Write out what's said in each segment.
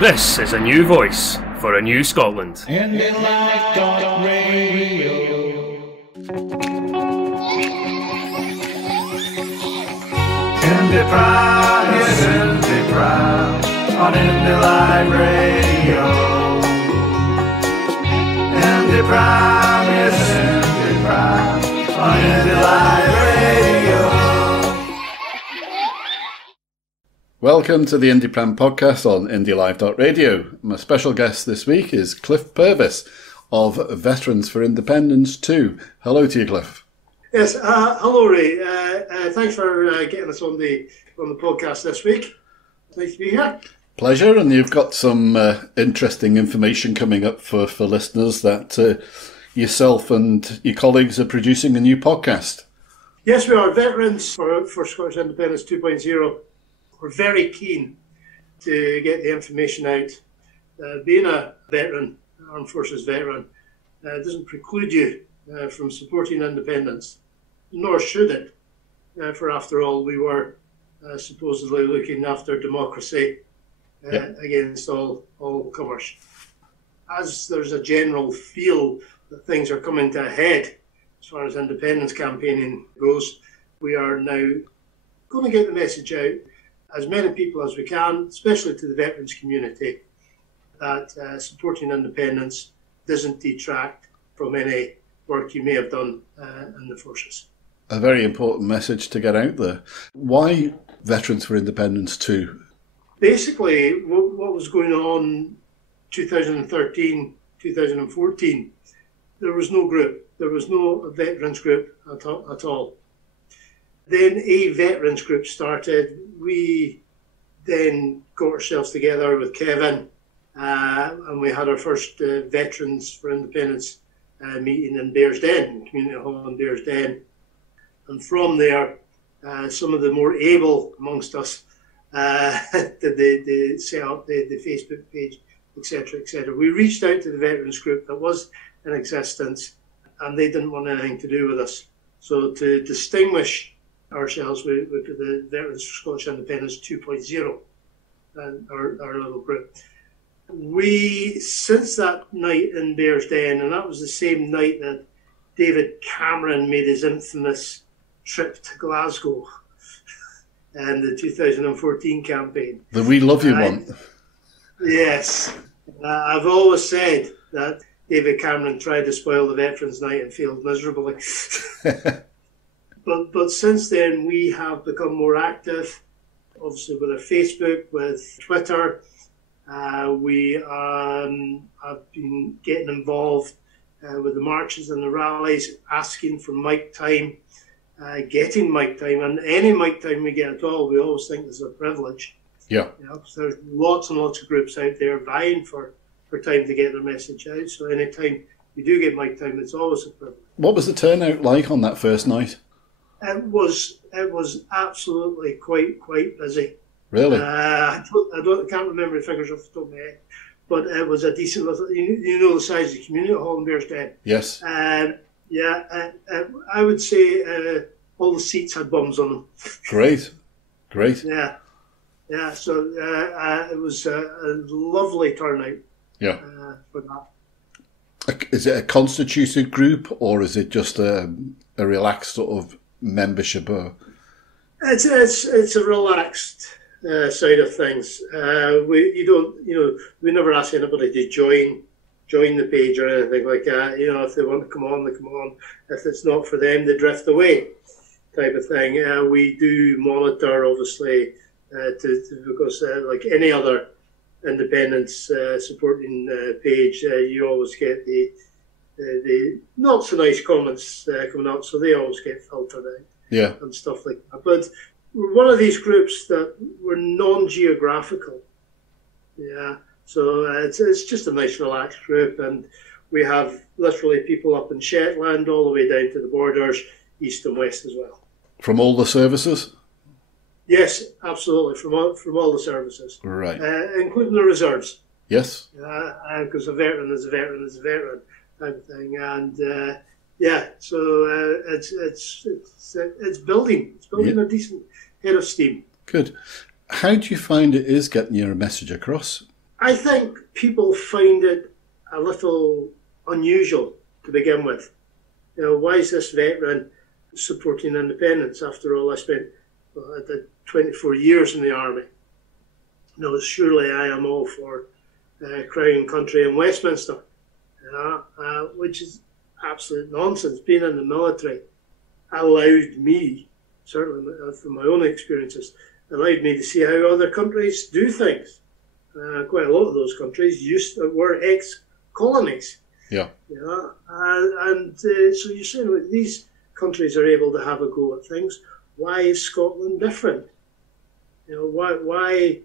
This is a new voice for a new Scotland. IndieLife.radio. Indie Prime, yes, Indie Prime on Indie Live Radio. Indie Prime, yes, Indie Prime on Indie Live Radio. Welcome to the Indie Prime podcast on IndieLive.radio. My special guest this week is Cliff Purvis of Veterans for Independence 2. Hello to you, Cliff. Yes, hello Ray. Thanks for getting us on the podcast this week. Nice to be here. Pleasure, and you've got some interesting information coming up for listeners that yourself and your colleagues are producing a new podcast. Yes, we are Veterans for Scottish Independence 2.0. We're very keen to get the information out. Being a veteran, armed forces veteran, doesn't preclude you from supporting independence, nor should it. For after all, we were supposedly looking after democracy against all comers. As there's a general feel that things are coming to a head as far as independence campaigning goes, we are now going to get the message out as many people as we can, especially to the veterans community, that supporting independence doesn't detract from any work you may have done in the forces. A very important message to get out there. Why Veterans for Independence 2? Basically, what was going on 2013, 2014, there was no group. There was no veterans group at all. Then a veterans group started. We then got ourselves together with Kevin and we had our first Veterans for Independence meeting in Bearsden, Community Hall in Bearsden. And from there, some of the more able amongst us they set up the Facebook page, etc., etc. We reached out to the veterans group that was in existence and they didn't want anything to do with us. So to distinguish ourselves with the Veterans for Scottish Independence 2.0 and our little group. We, since that night in Bearsden, and that was the same night that David Cameron made his infamous trip to Glasgow and the 2014 campaign. The We Love You one. Yes. I've always said that David Cameron tried to spoil the Veterans Night and failed miserably. But since then, we have become more active, obviously with our Facebook, with Twitter. We have been getting involved with the marches and the rallies, asking for mic time, getting mic time. And any mic time we get at all, we always think is a privilege. Yeah. So there's lots and lots of groups out there vying for time to get their message out. So anytime you do get mic time, it's always a privilege. What was the turnout like on that first night? It was absolutely quite busy. Really? I can't remember the figures off the top of my head, but it was a decent. You know the size of the community hall in Bearsden. Yes. I would say all the seats had bums on them. Great. Yeah. So it was a lovely turnout. Yeah. For that. Is it a constituted group or is it just a relaxed sort of membership? It's a relaxed side of things. We never ask anybody to join the page or anything like that. If they want to come on, they come on. If it's not for them, they drift away, type of thing. We do monitor, obviously, because like any other independence supporting page, you always get the not so nice comments coming up, so they always get filtered out. Yeah. And stuff like that. But we're one of these groups that we're non-geographical. Yeah. So it's just a nice relaxed group, and we have literally people up in Shetland all the way down to the borders, east and west as well. From all the services? Yes, absolutely. From all the services. Right. Including the reserves. Yes. Because a veteran is a veteran is a veteran type of thing. And so it's building. It's building a decent head of steam. Good. How do you find it is getting your message across? I think people find it a little unusual to begin with. Why is this veteran supporting independence? After all, I spent I did 24 years in the army. Surely I am all for Crown Country and Westminster, which is absolute nonsense. Being in the military allowed me, certainly from my own experiences, allowed me to see how other countries do things. Quite a lot of those countries were ex-colonies. Yeah. So you're saying, look, these countries are able to have a go at things. Why is Scotland different? Why,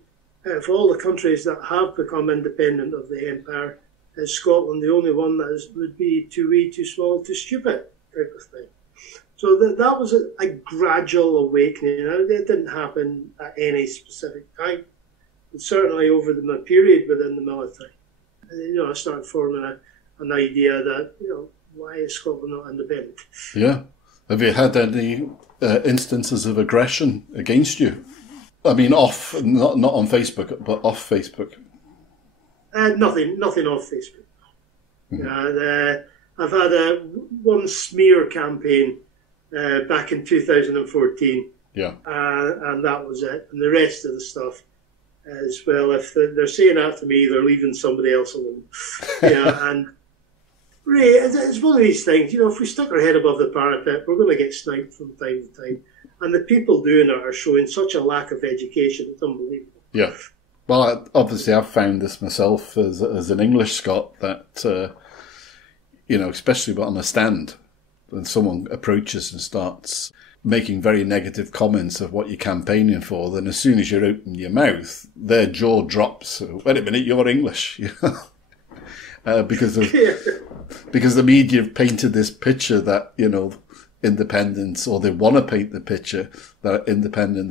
of all the countries that have become independent of the empire, is Scotland the only one that would be too wee, too small, too stupid type of thing? So that was a gradual awakening. It didn't happen at any specific time. But certainly over my period within the military, I started forming an idea that, why is Scotland not independent? Yeah. Have you had any instances of aggression against you? I mean, not on Facebook, but off Facebook. Nothing off Facebook. Mm-hmm. I've had one smear campaign back in 2014. Yeah. And that was it. And the rest of the stuff is, well, if they're saying that to me, they're leaving somebody else alone. And really, it's one of these things, if we stick our head above the parapet, we're going to get sniped from time to time. And the people doing it are showing such a lack of education, it's unbelievable. Yeah. Well, obviously, I've found this myself as an English Scot that, especially on a stand, when someone approaches and starts making very negative comments of what you're campaigning for, then as soon as you open your mouth, their jaw drops. Wait a minute, you're English. Because the media have painted this picture that, independence, or they want to paint the picture that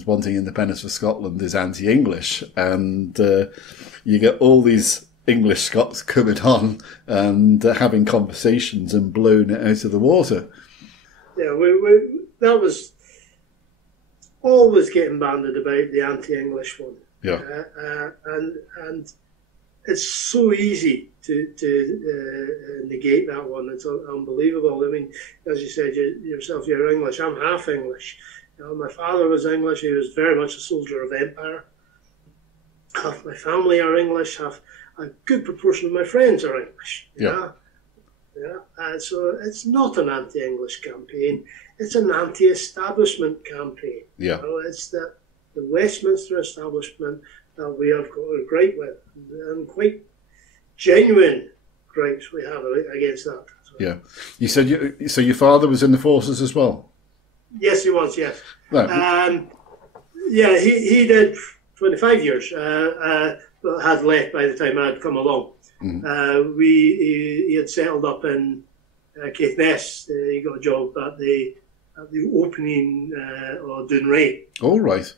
wanting independence for Scotland is anti-English. And you get all these English Scots coming on and having conversations and blowing it out of the water. Yeah, that was always getting banded about, the anti-English one. Yeah. And it's so easy to negate that one. It's unbelievable. I mean, as you said yourself, you're English. I'm half English. My father was English. He was very much a soldier of empire. Half my family are English. Half a good proportion of my friends are English. Yeah. So it's not an anti-English campaign. It's an anti-establishment campaign. Yeah. It's the Westminster establishment that we have got a gripe with, and quite genuine gripes we have against that. So. Yeah. You said so your father was in the forces as well? Yes, he was, yes. Right. He did 25 years, but had left by the time I had come along. Mm-hmm. He had settled up in Caithness. He got a job at the opening of Dunray. Oh, right.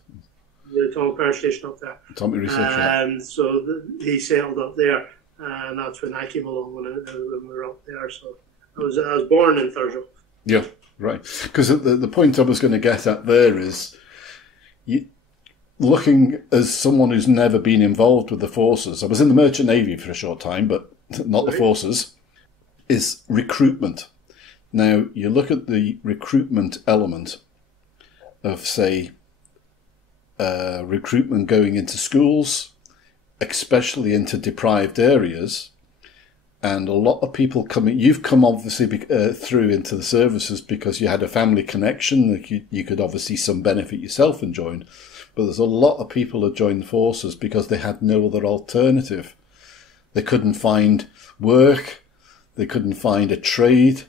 The atomic power station up there. Atomic research. So he settled up there, and that's when I came along when we were up there. So I was born in Thurso. Yeah, right. Because the point I was going to get at there is, looking as someone who's never been involved with the forces, I was in the Merchant Navy for a short time, but not the forces, is recruitment. Now, you look at the recruitment element of, say, recruitment going into schools, especially into deprived areas, and a lot of people coming. You've come obviously through into the services because you had a family connection that you could obviously some benefit yourself and join, but there's a lot of people who joined the forces because they had no other alternative. They couldn't find work, they couldn't find a trade,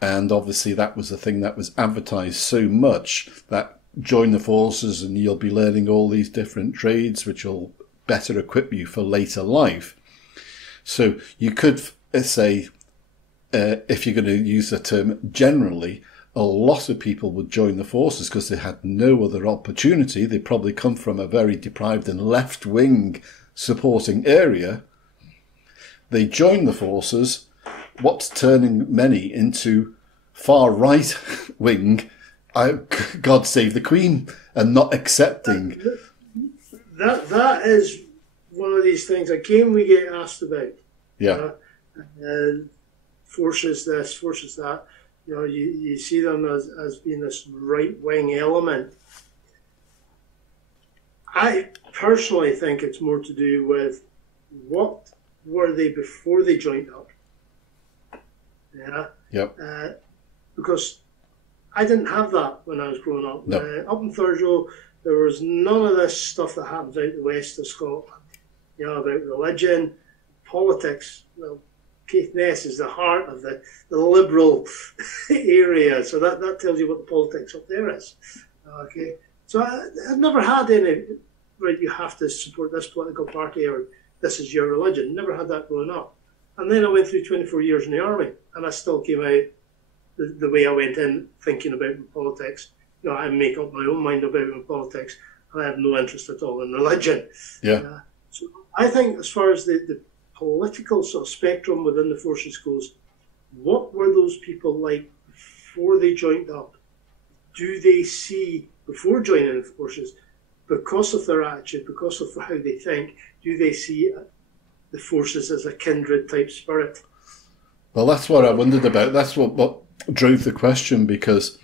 and obviously that was the thing that was advertised so much that join the forces and you'll be learning all these different trades which will better equip you for later life. So you could say, if you're going to use the term generally, a lot of people would join the forces because they had no other opportunity. They probably come from a very deprived and left-wing supporting area. They join the forces. What's turning many into far right-wing, God save the Queen, and not accepting. That is one of these things, again, we get asked about. Yeah. Forces this, forces that. You see them as being this right-wing element. I personally think it's more to do with what were they before they joined up. Yeah. Yep. Because I didn't have that when I was growing up. No. Up in Thurso, there was none of this stuff that happens out the west of Scotland. About religion, politics. Well, Caithness is the heart of the liberal area, so that tells you what the politics up there is. Okay, so I've never had any, right, you have to support this political party or this is your religion. Never had that growing up. And then I went through 24 years in the army, and I still came out the way I went in thinking about politics. I make up my own mind about my politics, and I have no interest at all in religion. Yeah. So I think as far as the political sort of spectrum within the forces goes, what were those people like before they joined up? Do they see, before joining the forces, because of their attitude, because of how they think, do they see the forces as a kindred type spirit? Well, that's what I wondered about. That's what drove the question, because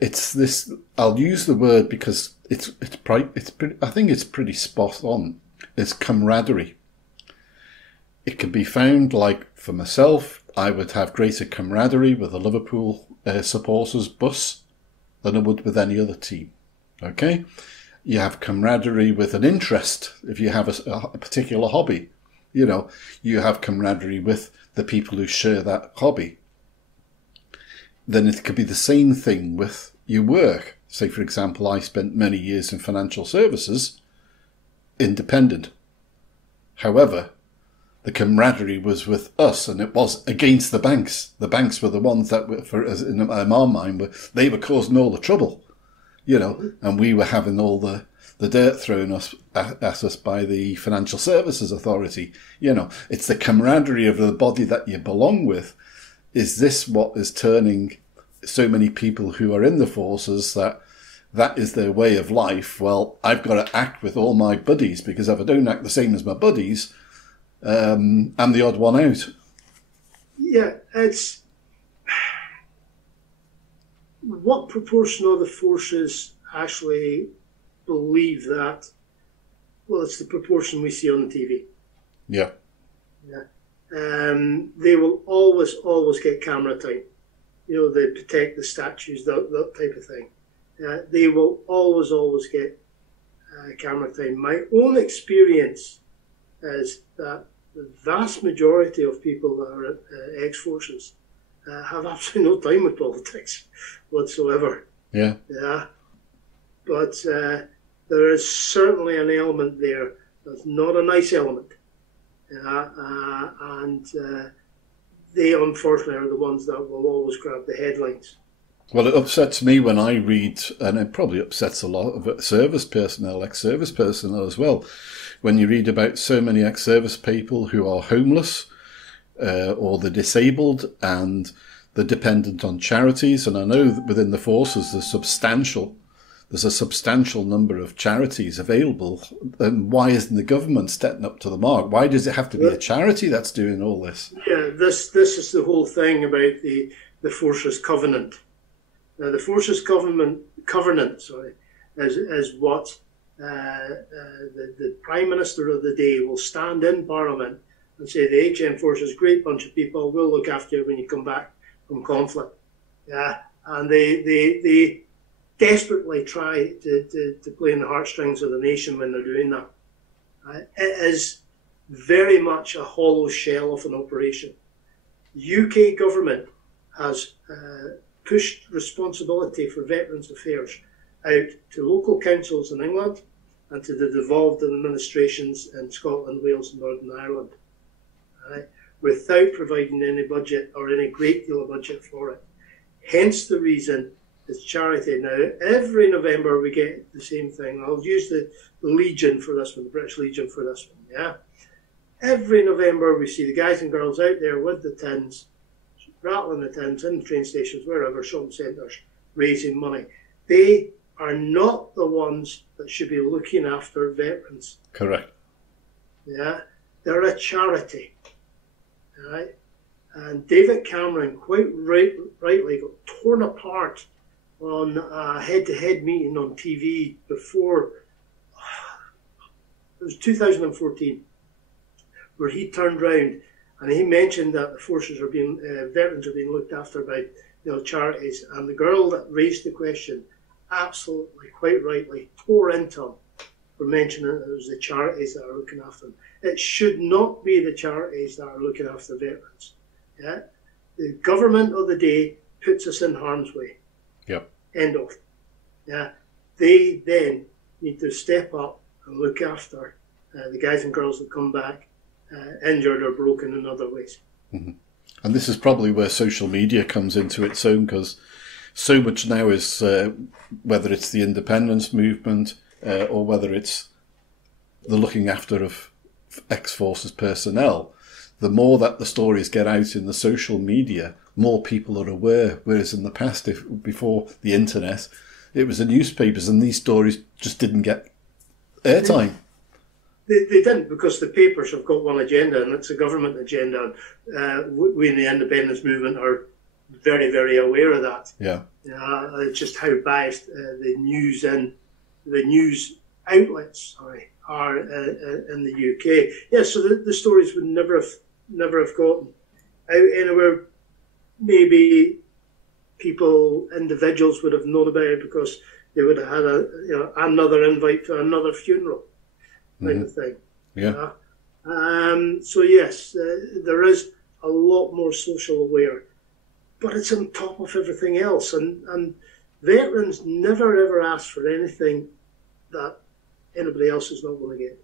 it's this. I'll use the word because it's I think it's pretty spot on. It's camaraderie. It can be found, like for myself, I would have greater camaraderie with a Liverpool supporters bus than I would with any other team. Okay? You have camaraderie with an interest. If you have a particular hobby, you have camaraderie with the people who share that hobby. Then it could be the same thing with your work. Say, for example, I spent many years in financial services, independent. However, the camaraderie was with us, and it was against the banks. The banks were the ones that were, in our mind, they were causing all the trouble, and we were having all the dirt thrown at us by the Financial Services Authority. It's the camaraderie of the body that you belong with. Is this what is turning so many people who are in the forces that is their way of life? Well, I've got to act with all my buddies, because if I don't act the same as my buddies, I'm the odd one out. Yeah, it's what proportion of the forces actually believe that. Well, it's the proportion we see on the TV. Yeah. They will always get camera time. They protect the statues, that type of thing. They will always get camera time. My own experience is that the vast majority of people that are ex-forces have absolutely no time with politics whatsoever. Yeah. But there is certainly an element there that's not a nice element. And they unfortunately are the ones that will always grab the headlines. Well, it upsets me when I read, and it probably upsets a lot of service personnel, ex-service personnel as well, when you read about so many ex-service people who are homeless or they're disabled and they're dependent on charities. And I know that within the forces there's a substantial number of charities available. And why isn't the government stepping up to the mark? Why does it have to be a charity that's doing all this? Yeah, this is the whole thing about the Forces Covenant. Now, the Forces Covenant, is what the Prime Minister of the day will stand in Parliament and say, the HM Force is a great bunch of people, we'll look after you when you come back from conflict. Yeah, and they desperately try to play in the heartstrings of the nation when they're doing that. It is very much a hollow shell of an operation. The UK government has pushed responsibility for Veterans Affairs out to local councils in England and to the devolved administrations in Scotland, Wales and Northern Ireland, without providing any budget or any great deal of budget for it. Hence the reason it's charity. Now, every November we get the same thing. I'll use the Legion for this one, the British Legion for this one, yeah? Every November we see the guys and girls out there with the tins, rattling the tins in train stations, wherever, shopping centres, raising money. They are not the ones that should be looking after veterans. Correct. Yeah, they're a charity, right? And David Cameron quite rightly got torn apart on a head-to-head meeting on TV before, it was 2014, where he turned round and he mentioned that the forces are being, veterans are being looked after by charities, and the girl that raised the question absolutely, quite rightly, tore into him for mentioning that it was the charities that are looking after them. It should not be the charities that are looking after veterans. Yeah? The government of the day puts us in harm's way. Yep. End of. Yeah? They then need to step up and look after the guys and girls that come back injured or broken in other ways. Mm-hmm. And this is probably where social media comes into its own, because so much now is, whether it's the independence movement or whether it's the looking after of ex-forces personnel, the more that the stories get out in the social media, more people are aware. Whereas in the past, before the internet, it was the newspapers and these stories just didn't get airtime. They didn't, because the papers have got one agenda, and it's a government agenda. We in the independence movement are very, very aware of that. Yeah. Just how biased the news outlets are in the UK. Yeah, so the stories would never have gotten out anywhere. Maybe individuals would have known about it because they would have had another invite to another funeral, kind of thing. Yeah. So yes, there is a lot more social aware, but it's on top of everything else. And veterans never ever ask for anything that anybody else is not going to get.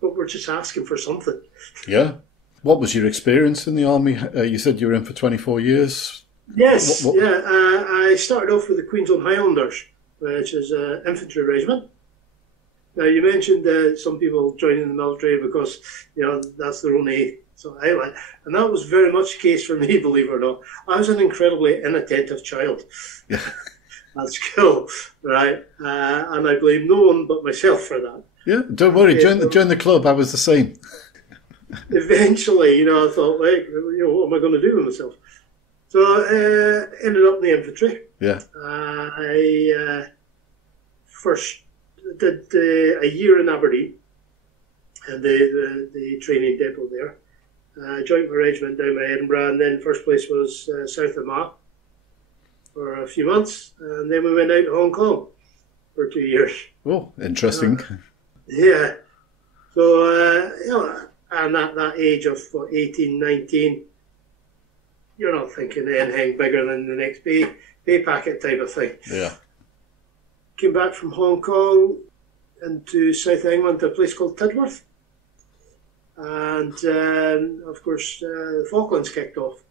But we're just asking for something. Yeah. What was your experience in the army? You said you were in for 24 years. Yes, yeah. I started off with the Queen's Own Highlanders, which is an infantry regiment. Now, you mentioned some people joining the military because, that's their only sort of outlet. And that was very much the case for me, believe it or not. I was an incredibly inattentive child at school, right? And I blame no one but myself for that. Yeah, don't worry. Join the club. I was the same. Eventually, I thought, what am I going to do with myself? So I ended up in the infantry. Yeah. I first did a year in Aberdeen, and the training depot there. Joined my regiment down by Edinburgh, and then first place was south of Ma for a few months, and then we went out to Hong Kong for 2 years. Oh, interesting. Yeah. So, and at that age of 18, 19, you're not thinking anything bigger than the next pay packet type of thing. Yeah. Came back from Hong Kong into South England to a place called Tidworth. And, of course, the Falklands kicked off.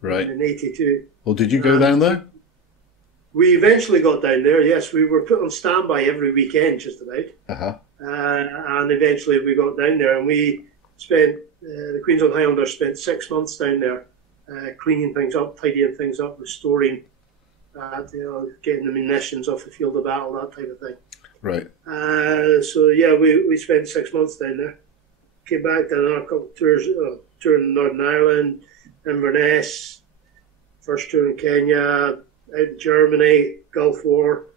Right. In 82. Well, did you go down there? We eventually got down there, yes. We were put on standby every weekend, just about. Uh-huh. And eventually we got down there, and we spent, the Queen's Own Highlanders spent 6 months down there, cleaning things up, tidying things up, restoring, getting the munitions off the field of battle, that type of thing. Right. So yeah, we spent 6 months down there. Came back, did another couple of tours, tour in Northern Ireland, Inverness, first tour in Kenya, out in Germany, Gulf War,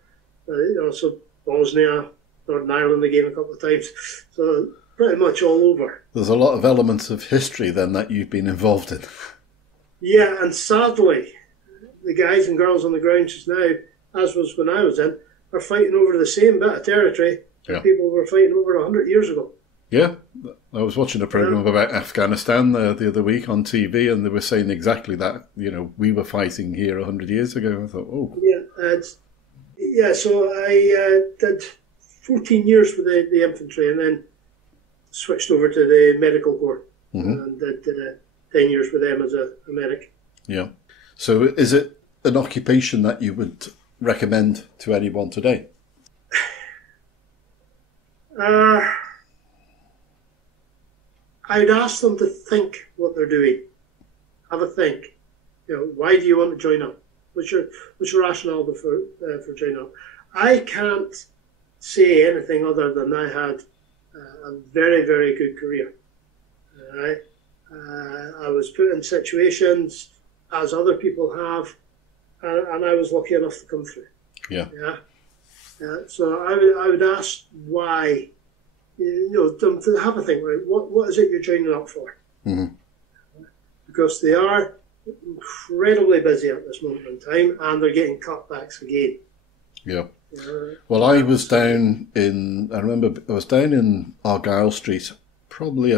so Bosnia, Northern Ireland they gave a couple of times. So pretty much all over. There's a lot of elements of history then that you've been involved in. Yeah, and sadly, the guys and girls on the ground just now, as was when I was in, are fighting over the same bit of territory that people were fighting over 100 years ago. Yeah, I was watching a program about Afghanistan the other week on TV, and they were saying exactly that. We were fighting here 100 years ago. I thought, oh. Yeah, so I did 14 years with the infantry, and then switched over to the medical corps, and did 10 years with them as a medic. Yeah. So is it an occupation that you would recommend to anyone today? I'd ask them to think what they're doing. Have a think. Why do you want to join up? What's your rationale for joining up? I can't say anything other than I had a very, very good career. Right? I was put in situations as other people have, and I was lucky enough to come through. Yeah. Yeah. So I would ask why, to have a think, right? What is it you're joining up for? Mm-hmm. Because they are incredibly busy at this moment in time, and they're getting cutbacks again. Yeah. Well, I was down in, I remember I was down in Argyle Street probably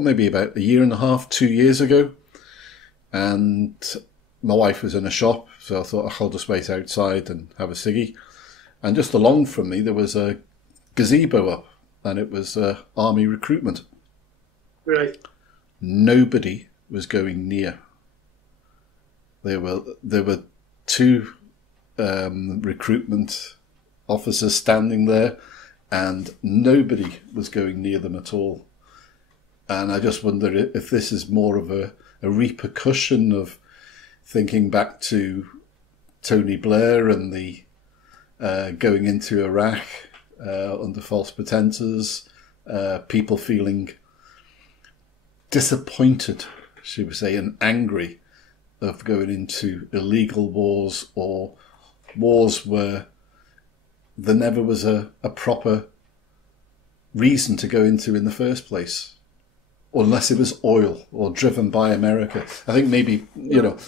maybe about a year and a half, 2 years ago. And my wife was in a shop, so I thought I'll just wait outside and have a ciggy. And just along from me, there was a gazebo up, and it was army recruitment. Right. Nobody was going near. There were two recruitment officers standing there, and nobody was going near them at all. And I just wonder if this is more of a repercussion of thinking back to Tony Blair and the going into Iraq under false pretenses, people feeling disappointed, should we say, and angry of going into illegal wars or wars where there never was a proper reason to go into in the first place, unless it was oil or driven by America. I think maybe,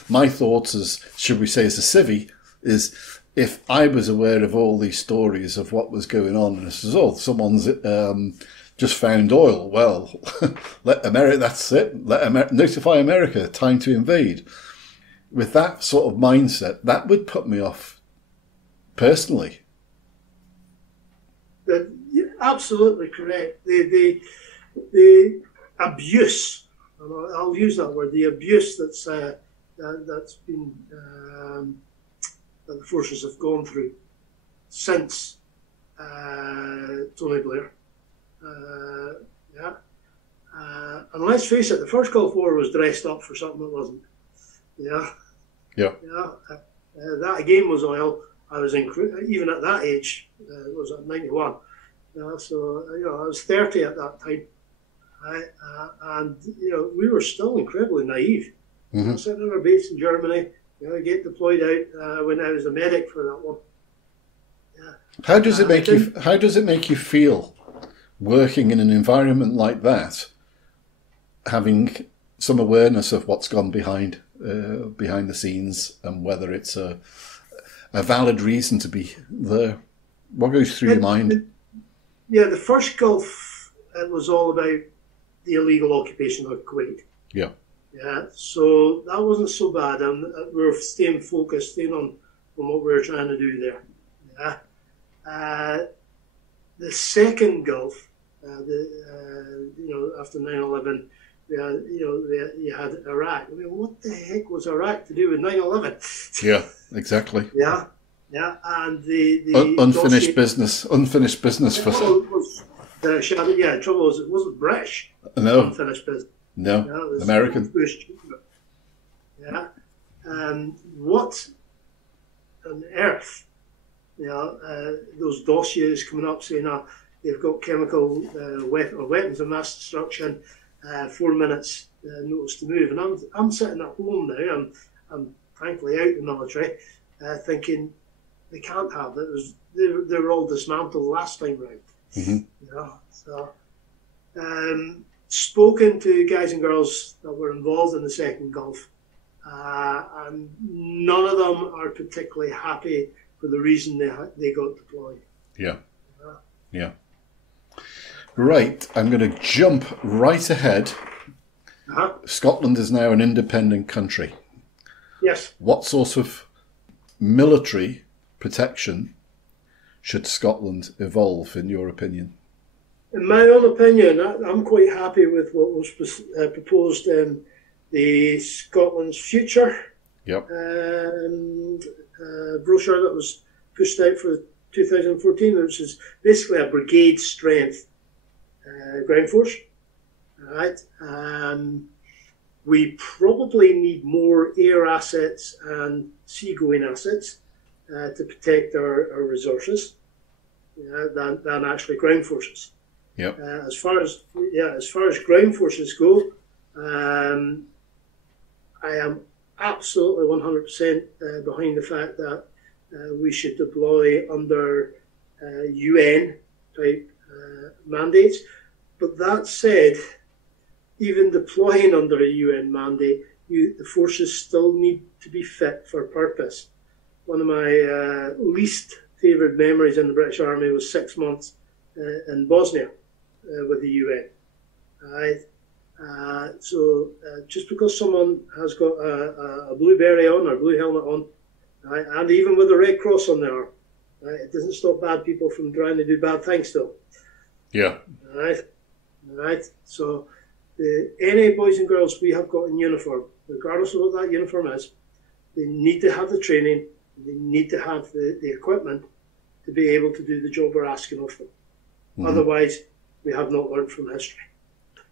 my thoughts as, should we say, as a civvy, is if I was aware of all these stories of what was going on, and this is, someone's just found oil, well, let America, that's it, notify America, time to invade. With that sort of mindset, that would put me off personally. You're absolutely correct. The abuse, and I'll use that word, the abuse that's been that the forces have gone through since Tony Blair. And let's face it, the first Gulf War was dressed up for something it wasn't. Yeah. That again was oil. I was even at that age. It was at 91. So I was 30 at that time, and we were still incredibly naive. Mm-hmm. Sitting on our base in Germany, get deployed out when I was a medic for that one. Yeah. How does it make you feel working in an environment like that, having some awareness of what's gone behind the scenes and whether it's a valid reason to be there? What goes through your mind? The first Gulf, it was all about the illegal occupation of Kuwait. Yeah. So that wasn't so bad, and we were staying focused, on what we were trying to do there. The second Gulf, after 9/11, you had Iraq. I mean, what the heck was Iraq to do with 9/11? Yeah, exactly. Yeah, and the unfinished business for some. The trouble was it wasn't British. No. Unfinished business. No, it was American. What on earth? Those dossiers coming up saying they've got chemical weapons of mass destruction. 4 minutes notice to move, and I'm sitting at home now. I'm thankfully out of the military, thinking they can't have it. They were all dismantled last time round. Mm-hmm. Spoken to guys and girls that were involved in the second Gulf, and none of them are particularly happy for the reason they got deployed. Yeah. Right, I'm going to jump right ahead. Scotland is now an independent country. Yes. What sort of military protection should Scotland evolve, in your opinion? In my own opinion, I'm quite happy with what was proposed in the Scotland's Future brochure that was pushed out for 2014, which is basically a brigade strength ground force. Right. We probably need more air assets and seagoing assets to protect our resources than actually ground forces. Yep. As far as ground forces go, I am absolutely 100% behind the fact that we should deploy under UN type mandates. But that said, even deploying under a UN mandate, the forces still need to be fit for purpose. One of my least favoured memories in the British Army was 6 months in Bosnia with the UN. Right? So just because someone has got a blue beret on or blue helmet on, right, and even with a Red Cross on their arm, right, it doesn't stop bad people from trying to do bad things still. Yeah. Right. So any boys and girls we have got in uniform, regardless of what that uniform is, they need to have the training, they need to have the equipment to be able to do the job we're asking of them. Mm-hmm. Otherwise, we have not learned from history.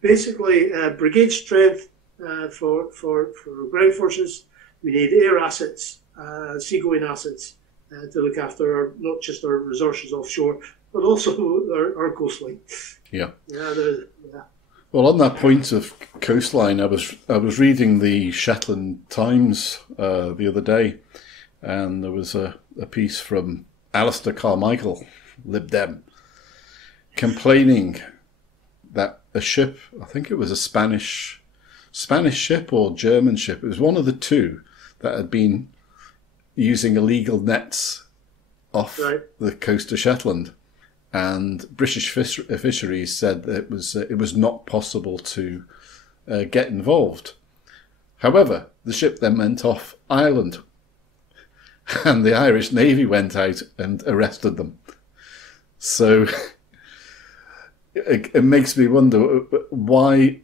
Basically, brigade strength for ground forces. We need air assets, seagoing assets to look after not just our resources offshore, but also our coastline. Yeah. Yeah. Well, on that point of coastline, I was reading the Shetland Times the other day, and there was a piece from Alistair Carmichael, Lib Dem, complaining that a ship, I think it was a Spanish ship or German ship, it was one of the two that had been using illegal nets off the coast of Shetland. And British fisheries said that it was not possible to get involved. However, the ship then went off Ireland, and the Irish Navy went out and arrested them. So it makes me wonder, why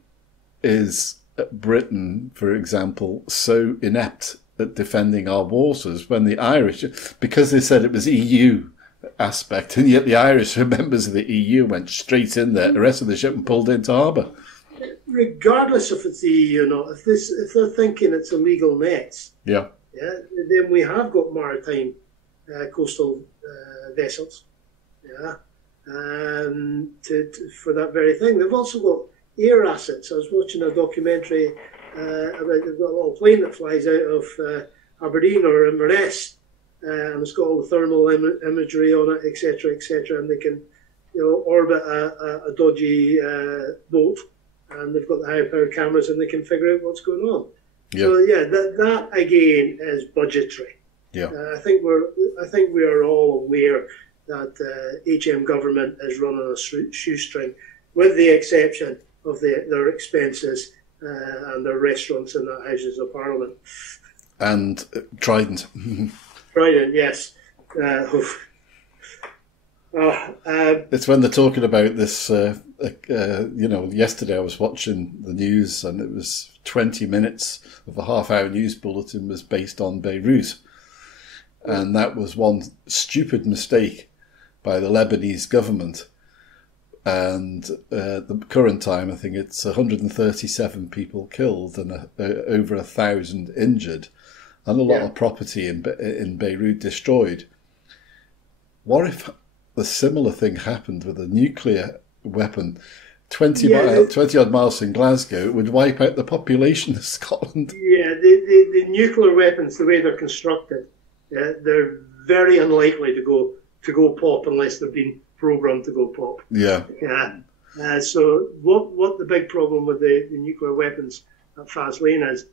is Britain, for example, so inept at defending our waters when the Irish, because they said it was EU aspect, and yet the Irish, members of the EU, went straight in there, arrested the ship and pulled into harbour. Regardless if it's the EU or not, if they're thinking it's illegal nets, then we have got maritime coastal vessels, for that very thing. They've also got air assets. I was watching a documentary about they've got a little plane that flies out of Aberdeen or Inverness. And it's got all the thermal imagery on it, etc., and they can, orbit a dodgy boat, and they've got the high-powered cameras, and they can figure out what's going on. Yeah. So that again is budgetary. Yeah. I think we are all aware that HM government is running a shoestring, with the exception of their expenses and their restaurants and the Houses of Parliament. And Trident. Trident, yes. It's when they're talking about this, yesterday I was watching the news, and it was 20 minutes of a half-hour news bulletin was based on Beirut. And that was one stupid mistake by the Lebanese government. And the current time, I think it's 137 people killed and over 1,000 injured, and a lot of property in Beirut destroyed. What if the similar thing happened with a nuclear weapon 20 odd miles from Glasgow? It would wipe out the population of Scotland. Yeah, the nuclear weapons, the way they're constructed, they're very unlikely to go pop unless they've been programmed to go pop. Yeah. So what the big problem with the nuclear weapons at Faslane is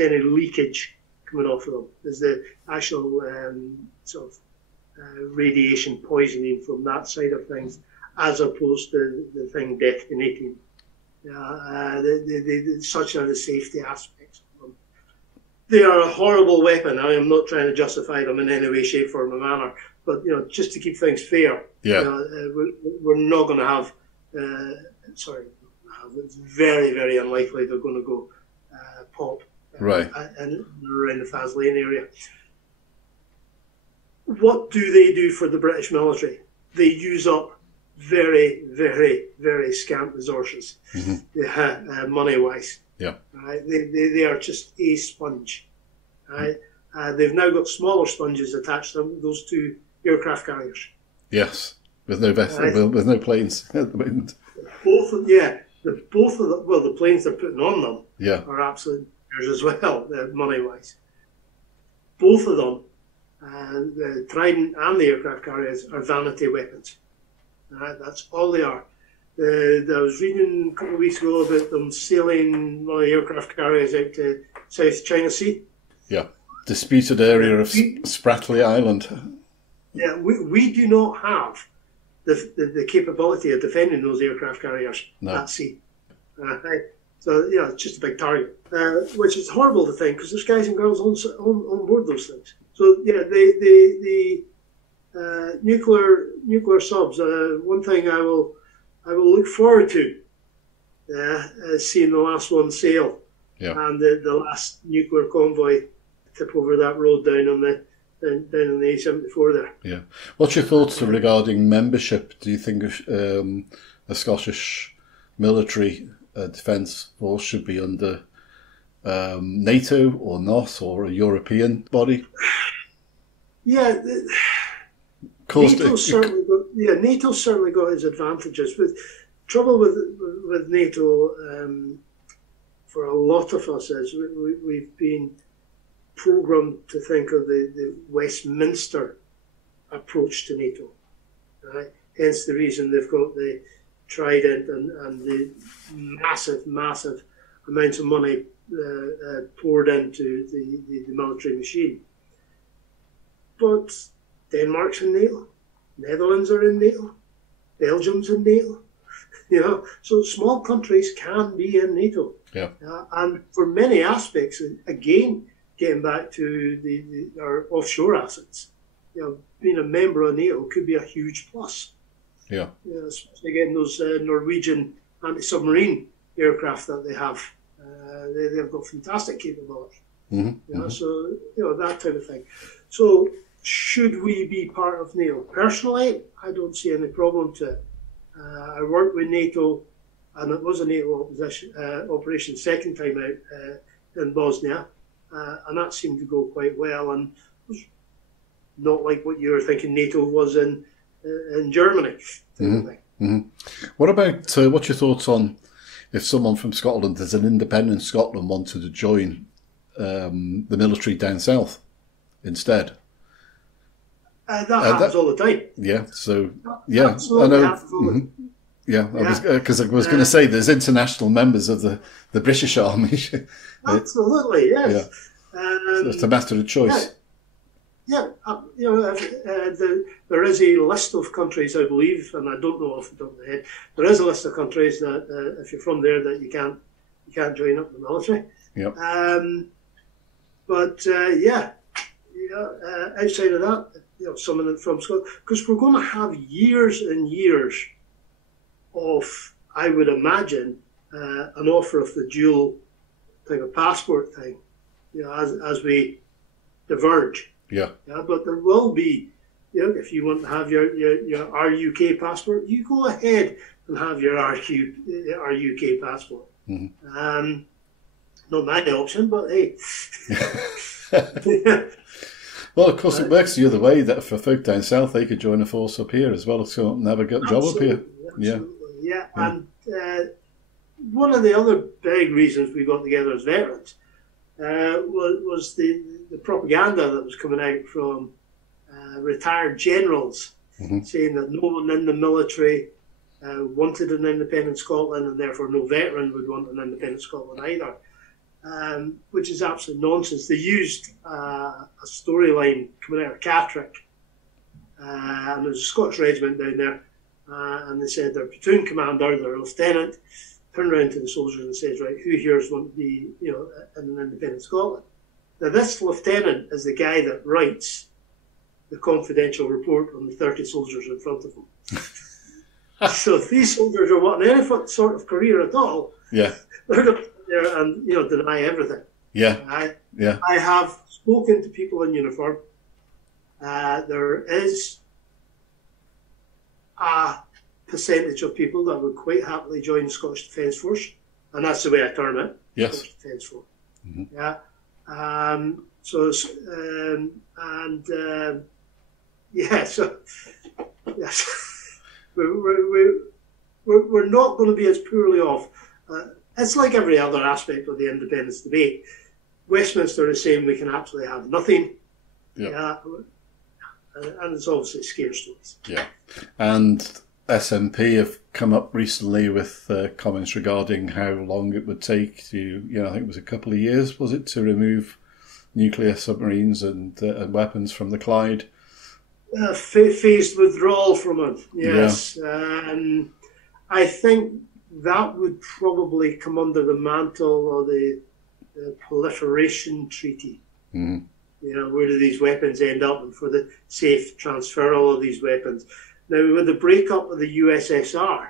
any leakage coming off of them. There's the actual radiation poisoning from that side of things, as opposed to the thing detonating. Such are the safety aspects of them. They are a horrible weapon. I am not trying to justify them in any way, shape, form, or manner. But just to keep things fair, we're not going to have. It's very, very unlikely they're going to go pop and around the Faslane area. What do they do for the British military? They use up very, very, very scant resources, money-wise. Yeah. Right? They are just a sponge. Right? They've now got smaller sponges attached to them, those two aircraft carriers. Yes. with no with no planes at the moment. The planes they're putting on them are absolute as well, money-wise. Both of them, the Trident and the aircraft carriers, are vanity weapons. That's all they are. I was reading a couple of weeks ago about them sailing one of the aircraft carriers out to South China Sea. Yeah, disputed area of Spratly Island. Yeah, we do not have the capability of defending those aircraft carriers at sea. So, it's just a big target, which is horrible to think because there's guys and girls on board those things. So, the nuclear subs. One thing I will look forward to is seeing the last one sail, and the last nuclear convoy tip over that road down on the A74 there. Yeah. What's your thoughts regarding membership? Do you think a Scottish military defence force should be under NATO or not, or a European body? Yeah. NATO's certainly got its advantages. But trouble with NATO for a lot of us is we've been programmed to think of the Westminster approach to NATO. Right? Hence the reason they've got the Trident and the massive amounts of money poured into the military machine. But Denmark's in NATO, Netherlands are in NATO, Belgium's in NATO. So small countries can be in NATO. Yeah. And for many aspects, again, getting back to our offshore assets, being a member of NATO could be a huge plus. Yeah. Especially getting those Norwegian anti-submarine aircraft that they have. They've got fantastic capability. Mm-hmm. So, that type of thing. So, should we be part of NATO? Personally, I don't see any problem to it. I worked with NATO, and it was a NATO operation second time out in Bosnia, and that seemed to go quite well, and was not like what you were thinking NATO was in Germany. Mm-hmm. Mm-hmm. What about, what's your thoughts on if someone from Scotland, as an independent Scotland, wanted to join the military down south instead? That happens all the time. Yeah, so, Absolutely. I know. Mm-hmm. Yeah, because I was going to say there's international members of the British Army. Absolutely, yes. So it's a matter of choice. There is a list of countries, I believe, and I don't know off the top of my head. There is a list of countries that, if you're from there, that you can't join up the military. Yep. Outside of that, someone from Scotland, because we're going to have years and years of, I would imagine, an offer of the dual type of passport thing, as we diverge. Yeah. But there will be, if you want to have your RUK passport, you go ahead and have your RUK passport. Mm-hmm. Not my option, but hey. Well, of course, it works the other way, that for folk down south, they could join a force up here as well, so never get a job up here. Yeah. And one of the other big reasons we got together as veterans was the propaganda that was coming out from retired generals, mm-hmm. saying that no one in the military wanted an independent Scotland, and therefore no veteran would want an independent Scotland either. Which is absolute nonsense. They used a storyline coming out of Catterick, and there's a Scottish regiment down there, and they said their platoon commander, their lieutenant, turned around to the soldiers and says, right, who here want to be, in an independent Scotland? Now this lieutenant is the guy that writes the confidential report on the 30 soldiers in front of him. So if these soldiers are wanting any sort of career at all, they're going to there and deny everything. I have spoken to people in uniform. There is a percentage of people that would quite happily join the Scottish Defence Force, and that's the way I term it. Yes. Scottish Defence Force. Mm-hmm. So yes. we're not going to be as poorly off. It's like every other aspect of the independence debate. Westminster is saying we can absolutely have nothing. Yeah. And it's obviously scare stories. Yeah. And SNP have come up recently with comments regarding how long it would take to, I think it was a couple of years, was it, to remove nuclear submarines and weapons from the Clyde? Phased withdrawal from it, yes. Yeah. I think that would probably come under the mantle of the Proliferation Treaty. Mm-hmm. Where do these weapons end up, and for the safe transferal of these weapons. Now, with the breakup of the USSR,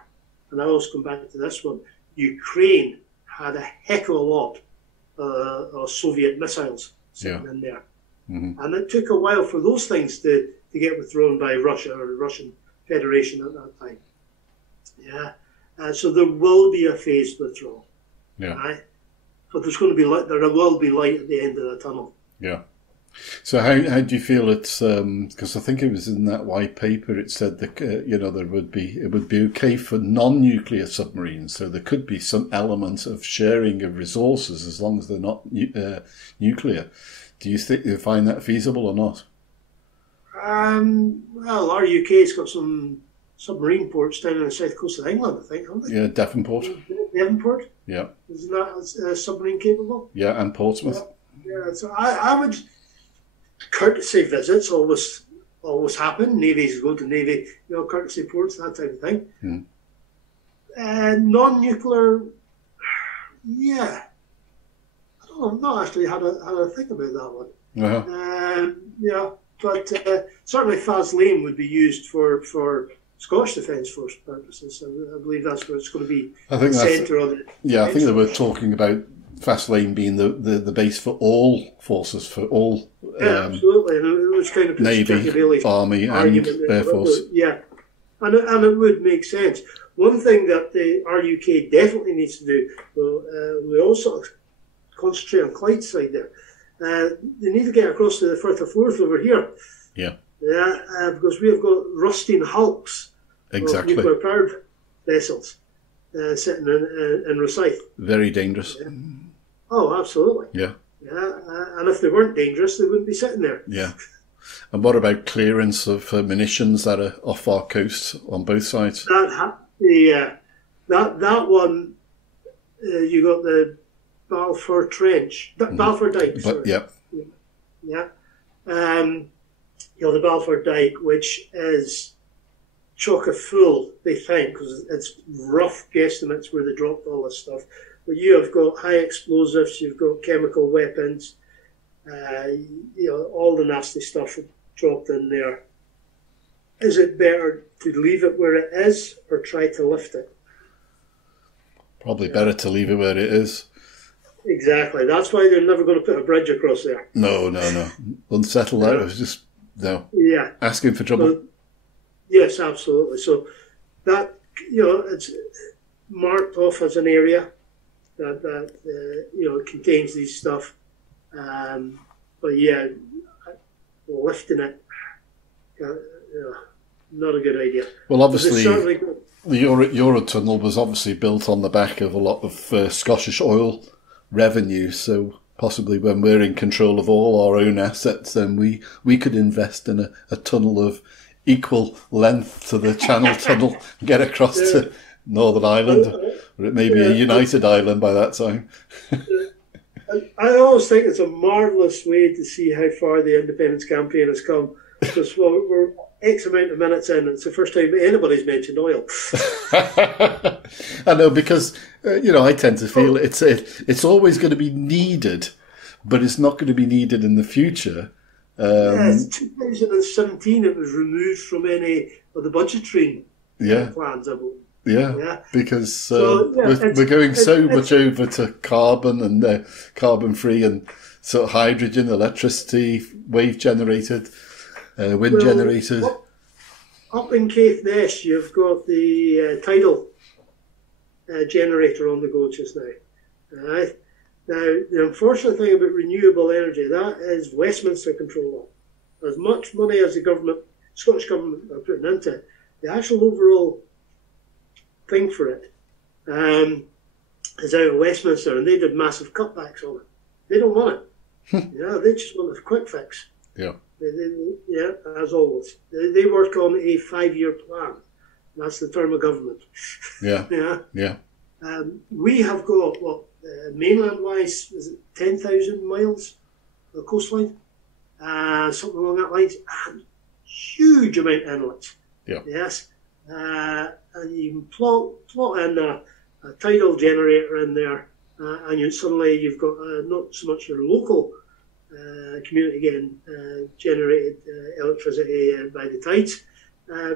and I always come back to this one, Ukraine had a heck of a lot of Soviet missiles sitting in there. Mm-hmm. And it took a while for those things to get withdrawn by Russia or the Russian Federation at that time. Yeah. So there will be a phased withdrawal. Yeah. Right? But there's going to be light, there will be light at the end of the tunnel. Yeah. So how do you feel it's, because I think it was in that white paper, it said that, it would be okay for non-nuclear submarines. So there could be some element of sharing of resources as long as they're not nuclear. Do you think you find that feasible or not? Well, our UK's got some submarine ports down on the south coast of England, I think, haven't they? Yeah, Devonport. Devonport? Yeah. Isn't that submarine capable? Yeah, and Portsmouth. Yeah, so I would... Courtesy visits always happen. Navies go to Navy, courtesy ports, that type of thing. Non-nuclear, yeah. I don't know, I've not actually had a think about that one. Uh-huh. But certainly Fas Lane would be used for Scottish Defence Force purposes. I believe that's where it's going to be. I think the that's centre of it. Yeah, I think they were talking about Fas Lane being the base for all forces, for all absolutely, and it was kind of Navy, Army, and Air Force. Yeah, and it would make sense. One thing that the RUK definitely needs to do, we also concentrate on Clyde's side there. They need to get across to the Firth of Forth over here. Yeah. Yeah, because we have got rusting hulks of nuclear powered vessels sitting in Rosyth. Very dangerous. Yeah. Oh, absolutely. Yeah. Yeah, and if they weren't dangerous, they wouldn't be sitting there. Yeah. And what about clearance of munitions that are off our coast on both sides? That one, you got the Balfour Trench, Balfour Dyke. Sorry. Yeah. The Balfour Dyke, which is chocker full, they think, because it's rough guesstimates where they dropped all this stuff. But you have got high explosives, you've got chemical weapons, all the nasty stuff dropped in there. Is it better to leave it where it is or try to lift it? Probably better to leave it where it is. Exactly. That's why they're never going to put a bridge across there. No. Unsettle that. It was just asking for trouble. So, yes, absolutely. So that it's marked off as an area that contains these stuff. But lifting it, not a good idea. Well, obviously, the Eurotunnel was obviously built on the back of a lot of Scottish oil revenue, so possibly when we're in control of all our own assets, then we could invest in a tunnel of equal length to the Channel Tunnel and get across to Northern Ireland, or it may be a united island by that time. I always think it's a marvellous way to see how far the independence campaign has come, because we're X amount of minutes in, and it's the first time anybody's mentioned oil. I know, because I tend to feel it's always going to be needed, but it's not going to be needed in the future. 2017 it was removed from any of the budgetary plans, I believe. Yeah, because we're going so much over to carbon and carbon-free and sort of hydrogen, electricity, wave-generated, wind-generated. Up in Caithness, you've got the tidal generator on the go just now. Right? Now, the unfortunate thing about renewable energy, that is Westminster control. As much money as the Scottish Government are putting into it, the actual overall thing for it is out of Westminster, and they did massive cutbacks on it. They don't want it. They just want a quick fix. Yeah. Yeah, as always. They work on a 5-year plan. That's the term of government. Yeah. Yeah. We have got, mainland-wise, is it 10,000 miles of coastline? Something along that lines. And huge amount of inlets. Yeah. Yes. And you can plot in a tidal generator in there, and suddenly you've got not so much your local community getting generated electricity by the tides,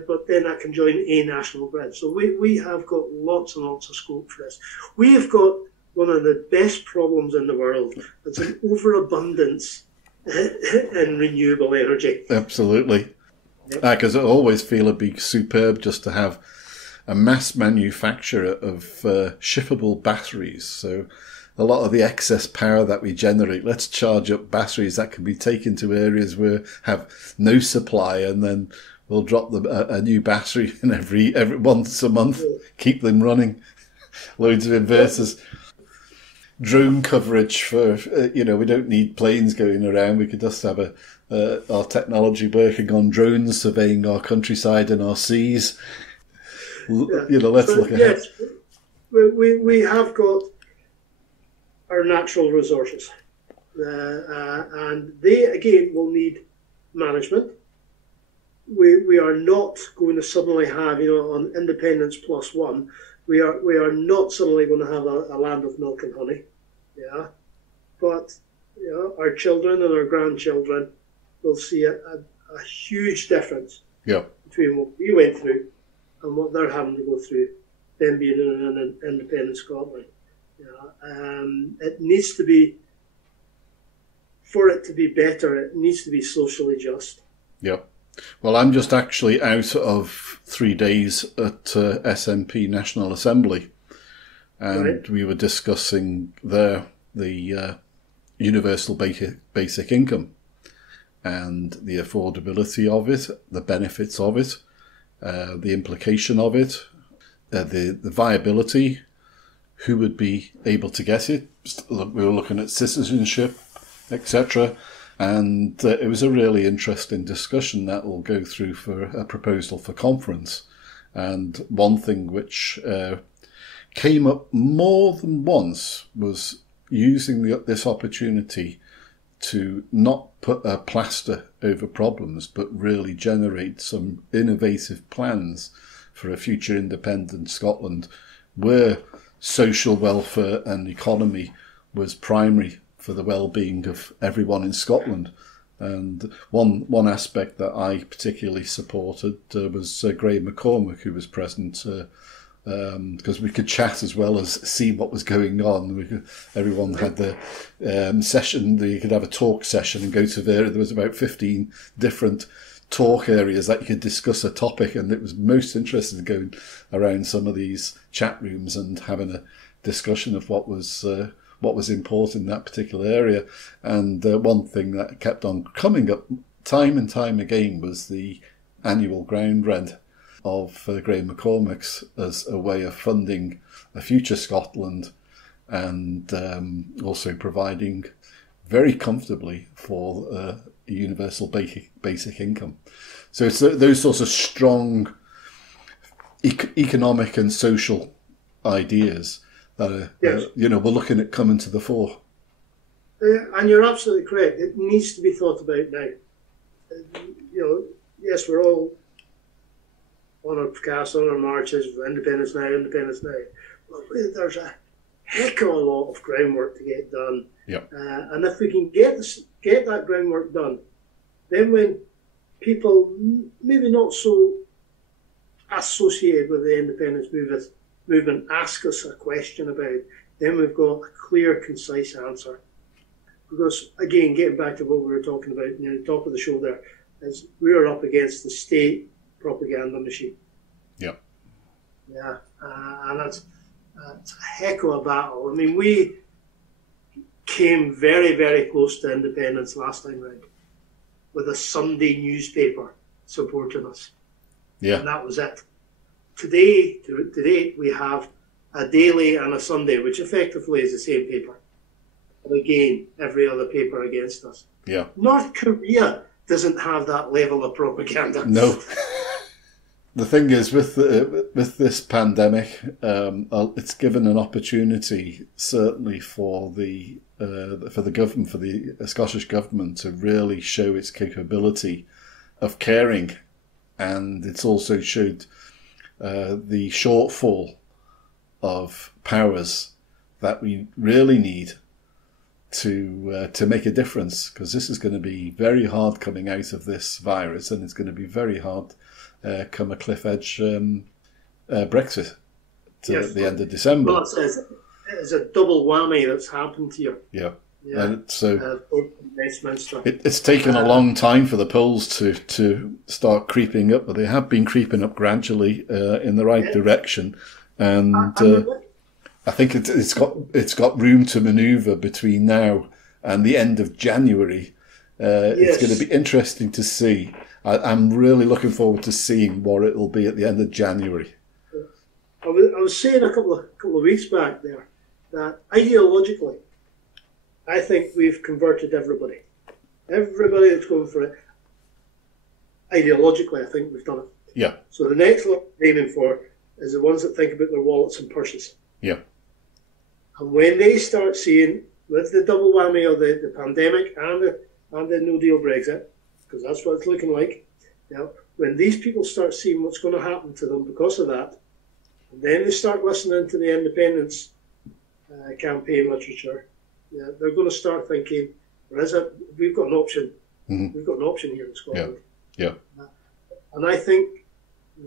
but then that can join a national grid. So we have got lots and lots of scope for this. We have got one of the best problems in the world. It's an overabundance in renewable energy. Absolutely. Because I always feel it'd be superb just to have a mass manufacture of shippable batteries. So a lot of the excess power that we generate, let's charge up batteries that can be taken to areas where have no supply, and then we'll drop a new battery in every once a month, keep them running. Loads of inverters. Drone coverage for, we don't need planes going around. We could just have our technology working on drones, surveying our countryside and our seas. Let's look ahead. Yes, we have got our natural resources, and they again will need management. We are not going to suddenly have, on Independence Plus One, we are not suddenly going to have a land of milk and honey, but our children and our grandchildren will see a huge difference between what we went through and what they're having to go through, them being in an independent Scotland. It needs to be, for it to be better, it needs to be socially just. Yep. Well, I'm just actually out of 3 days at SNP National Assembly, and we were discussing there the universal basic income and the affordability of it, the benefits of it, the implication of it, the viability, who would be able to get it. We were looking at citizenship, etc. And it was a really interesting discussion that will go through for a proposal for conference. And one thing which came up more than once was using this opportunity to not put a plaster over problems, but really generate some innovative plans for a future independent Scotland where social welfare and economy was primary for the well-being of everyone in Scotland. And one aspect that I particularly supported was Graham McCormack, who was present, because we could chat as well as see what was going on. Everyone had the session. You could have a talk session and go to there. There was about 15 different talk areas that you could discuss a topic, and it was most interesting going around some of these chat rooms and having a discussion of what was important in that particular area. And one thing that kept on coming up time and time again was the annual ground rent of Graham McCormack's as a way of funding a future Scotland, and also providing very comfortably for a universal basic income. So it's those sorts of strong economic and social ideas that we're looking at coming to the fore. And you're absolutely correct. It needs to be thought about now. Yes, we're all on our podcasts, on our marches, independence now. But there's a heck of a lot of groundwork to get done. Yep. And if we can get that groundwork done, then when people maybe not so associated with the independence movement ask us a question about it, then we've got a clear, concise answer. Because, again, getting back to what we were talking about near the top of the show there, is we are up against the state propaganda machine. Yep. Yeah, and that's a heck of a battle. I mean, we came very, very close to independence last time round with a Sunday newspaper supporting us. Yeah. And that was it. Today, we have a daily and a Sunday, which effectively is the same paper. And again, every other paper against us. Yeah. North Korea doesn't have that level of propaganda. No. The thing is, with this pandemic, it's given an opportunity, certainly for the government, for the Scottish government, to really show its capability of caring, and it's also showed the shortfall of powers that we really need to make a difference, because this is going to be very hard coming out of this virus, and it's going to be very hard come a cliff edge Brexit to the end of December. Well, it's a double whammy that's happened here. Yeah. Yeah. And so Westminster. it's taken a long time for the polls to start creeping up, but they have been creeping up gradually in the right direction, and I think it's got room to manoeuvre between now and the end of January. It's going to be interesting to see. I'm really looking forward to seeing what it will be at the end of January. I was saying a couple of weeks back there that ideologically, I think we've converted everybody. Everybody that's going for it, ideologically, I think we've done it. Yeah. So the next lot we're aiming for is the ones that think about their wallets and purses. Yeah. And when they start seeing, with the double whammy of the pandemic and the no deal Brexit, because that's what it's looking like, when these people start seeing what's going to happen to them because of that, and then they start listening to the independence campaign literature, they're going to start thinking, we've got an option. Mm-hmm. We've got an option here in Scotland. Yeah. And I think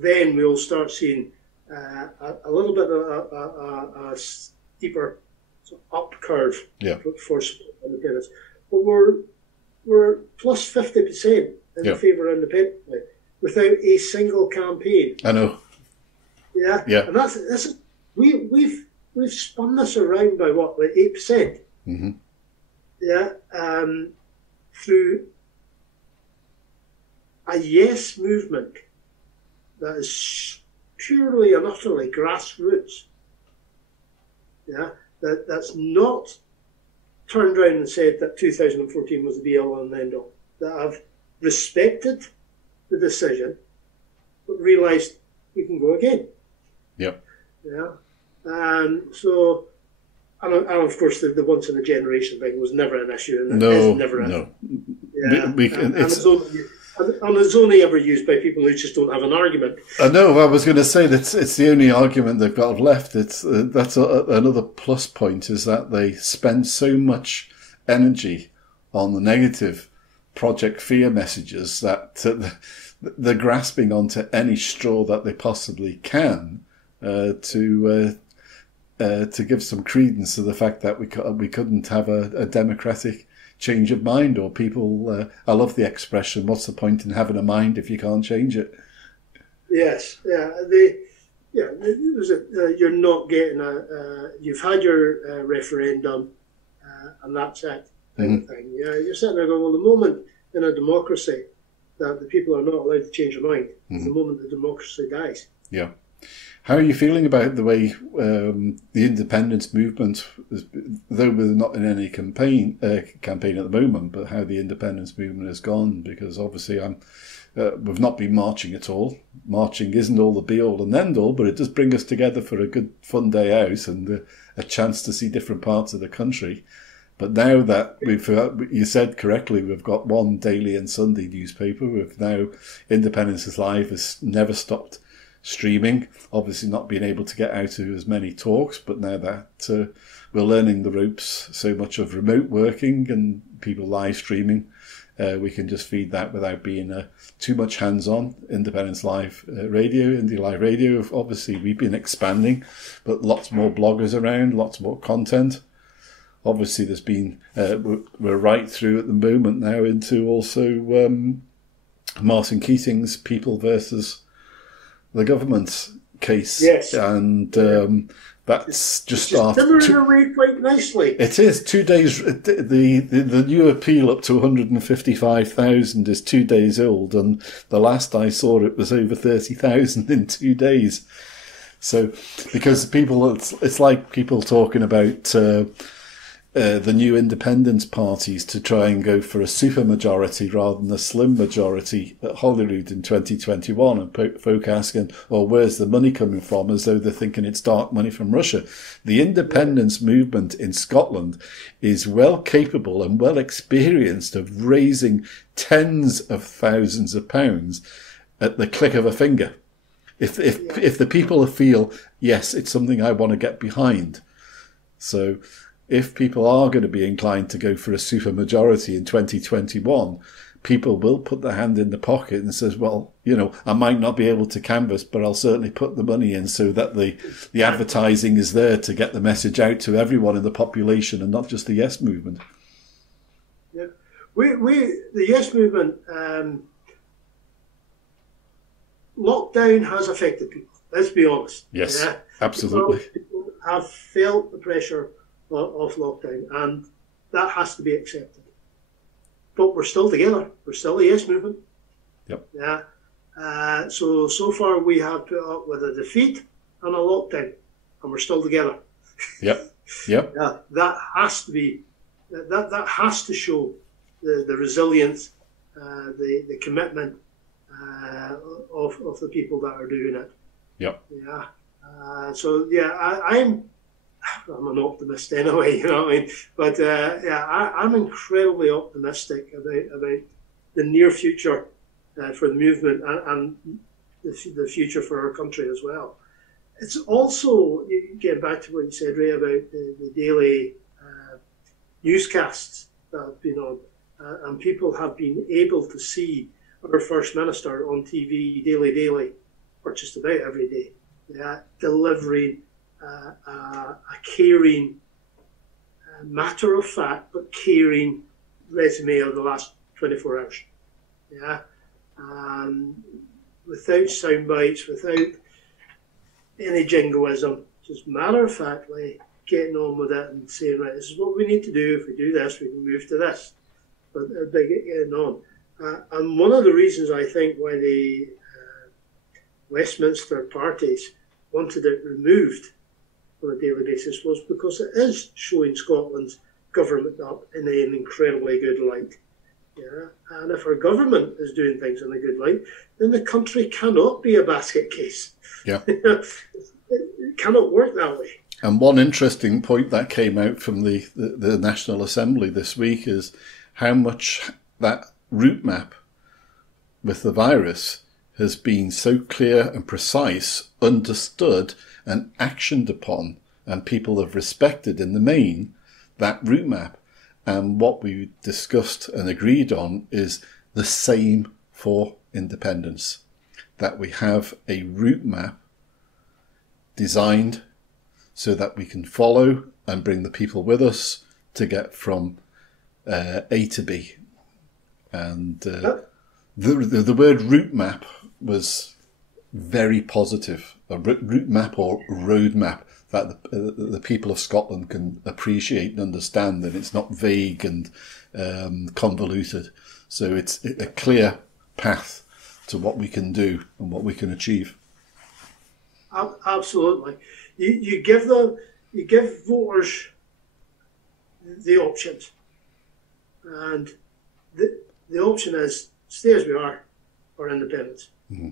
then we'll start seeing a little bit of a steeper up curve for independence. But we're plus 50% in favour of independence without a single campaign. I know. Yeah. And that's we've spun this around by what, like 8%. Mm-hmm. Yeah. Through a yes movement that is purely and utterly grassroots. Yeah. That's not turned around and said that 2014 was the be all and end all. That have respected the decision, but realised we can go again. Yep. Yeah. So, and of course, the once in a generation thing was never an issue. And No. Yeah. And it's only ever used by people who just don't have an argument. I know. I was going to say that it's the only argument they've got left. That's another plus point, is that they spend so much energy on the negative Project Fear messages that they're grasping onto any straw that they possibly can to give some credence to the fact that we couldn't have a democratic change of mind, or people. I love the expression, "What's the point in having a mind if you can't change it?" Yes, you're not getting you've had your referendum, and that's it. Kind of thing. Yeah, you're sitting there going, well, the moment in a democracy that the people are not allowed to change their mind is the moment the democracy dies. Yeah. How are you feeling about the way the independence movement, though we're not in any campaign at the moment, but how the independence movement has gone? Because obviously we've not been marching at all. Marching isn't all the be-all and end-all, but it does bring us together for a good fun day out and a chance to see different parts of the country. But now that you said correctly, we've got one daily and Sunday newspaper. We've now Independence Live has never stopped streaming, obviously not being able to get out to as many talks, but now that we're learning the ropes so much of remote working and people live streaming, we can just feed that without being too much hands-on. Independence Live Radio, Indie Live Radio, obviously we've been expanding, but lots more bloggers around, lots more content. Obviously there's been, we're right through at the moment now into also Martin Keating's People versus the government's case. Yes. And That's just It's after simmering away quite nicely. It is 2 days. The new appeal up to 155,000 is 2 days old, and the last I saw it was over 30,000 in 2 days. So, because people, it's like people talking about the new independence parties to try and go for a supermajority rather than a slim majority at Holyrood in 2021, and folk asking, "Well, where's the money coming from?" As though they're thinking it's dark money from Russia. The independence movement in Scotland is well capable and well experienced of raising tens of thousands of pounds at the click of a finger. If the people feel, yes, it's something I want to get behind. So if people are going to be inclined to go for a supermajority in 2021, people will put their hand in the pocket and says, well, I might not be able to canvass, but I'll certainly put the money in so that the advertising is there to get the message out to everyone in the population and not just the Yes movement. Yeah, the Yes movement, lockdown has affected people. Let's be honest. Yes, absolutely. People have felt the pressure of lockdown, and that has to be accepted. But we're still together. We're still the Yes movement. Yep. Yeah. So far we have put up with a defeat and a lockdown, and we're still together. Yep. Yeah. That has to be. That has to show the resilience, the commitment of the people that are doing it. Yep. Yeah. I'm an optimist anyway, you know what I mean? But I'm incredibly optimistic about the near future for the movement and the future for our country as well. It's also, getting back to what you said, Ray, about the daily newscasts that have been on, and people have been able to see our First Minister on TV daily, or just about every day, delivering a caring, matter of fact, but caring resume of the last 24 hours. Yeah, without sound bites, without any jingoism, just matter of factly getting on with it and saying, right, this is what we need to do. If we do this, we can move to this. But by getting on. And one of the reasons I think why the Westminster parties wanted it removed on a daily basis was because it is showing Scotland's government up in an incredibly good light. Yeah, and if our government is doing things in a good light, then the country cannot be a basket case. Yeah, it cannot work that way. And one interesting point that came out from the National Assembly this week is how much that route map with the virus has been so clear and precise, understood and actioned upon, and people have respected in the main that route map. And what we discussed and agreed on is the same for independence, that we have a route map designed so that we can follow and bring the people with us to get from A to B. And the word route map was very positive. A route map or road map that the people of Scotland can appreciate and understand, and it's not vague and convoluted. So it's a clear path to what we can do and what we can achieve. Absolutely. You give voters the options, and the option is stay as we are or independence. Mm-hmm.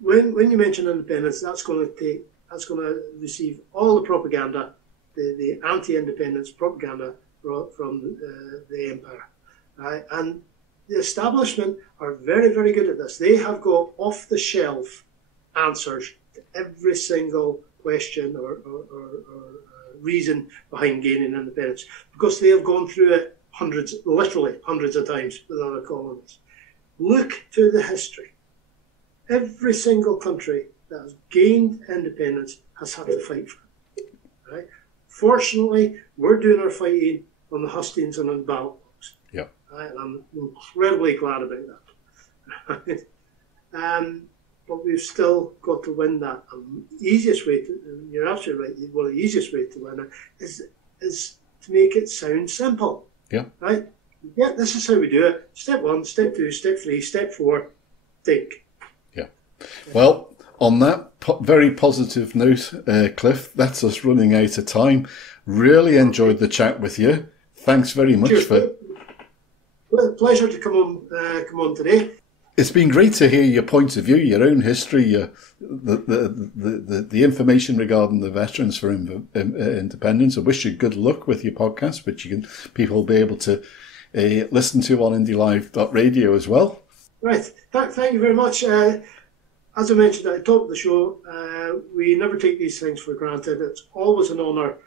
When you mention independence, that's going to receive all the propaganda, the anti-independence propaganda from the empire, right? And the establishment are very, very good at this. They have got off-the-shelf answers to every single question or reason behind gaining independence, because they have gone through it literally hundreds of times with other colonies. Look to the history. Every single country that has gained independence has had to fight for it. Right? Fortunately, we're doing our fighting on the hustings and on the ballot box. Yeah. Right? And I'm incredibly glad about that. but we've still got to win that. Easiest way to, you're absolutely right, well, the easiest way to win it is to make it sound simple. Yeah. Right? Yeah, this is how we do it. Step 1, step 2, step 3, step 4, think. Yeah. Well, on that very positive note, Cliff, that's us running out of time. Really enjoyed the chat with you. Thanks very much. Cheers. Pleasure to come on today. It's been great to hear your point of view, your own history, the information regarding the Veterans for Independence. I wish you good luck with your podcast, which people will be able to listen to on IndieLive.radio as well. Right. Thank you very much. As I mentioned at the top of the show, we never take these things for granted. It's always an honour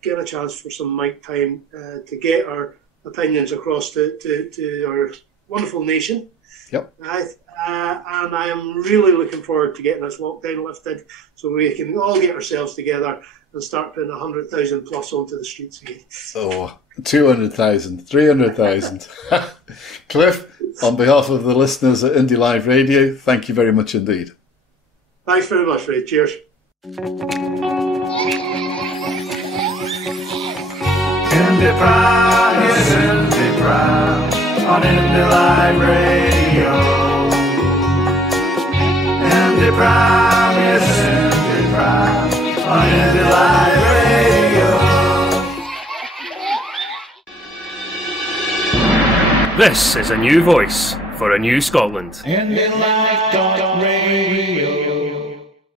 getting a chance for some mic time to get our opinions across to our wonderful nation. Yep. And I am really looking forward to getting this lockdown lifted so we can all get ourselves together and start putting 100,000 plus onto the streets again. Oh, 200,000, 300,000. Cliff, on behalf of the listeners at Indie Live Radio, thank you very much indeed. Thanks very much, Ray. Cheers. Indie Prime, yes, Indie Prime, on Indie Live Radio. Indie Prime, yes, Indie Prime, on Indie Live Radio. This is a new voice for a new Scotland. IndieLive.radio.